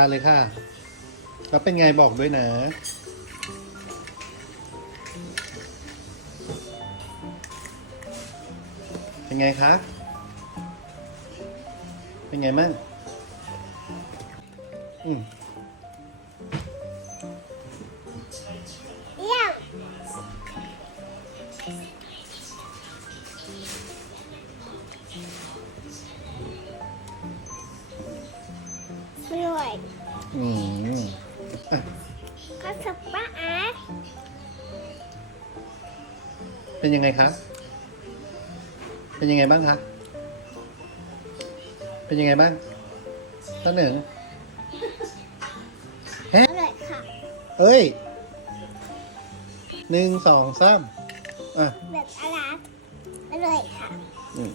มาเลยค่ะ แล้วเป็นไงบอกด้วยนะเป็นไงคะ เป็นไงมั่งอืมเยี่ยม อร่อยอืมอะก็สับปะอาร์ตเป็นยังไงคะเป็นยังไงบ้างคะ เป็นยังไงบ้างต้นหนึ่งอร่อยค่ะเอ้ยหนึ่งสองสามอะแบบอาราอร่อยค่ะ อืม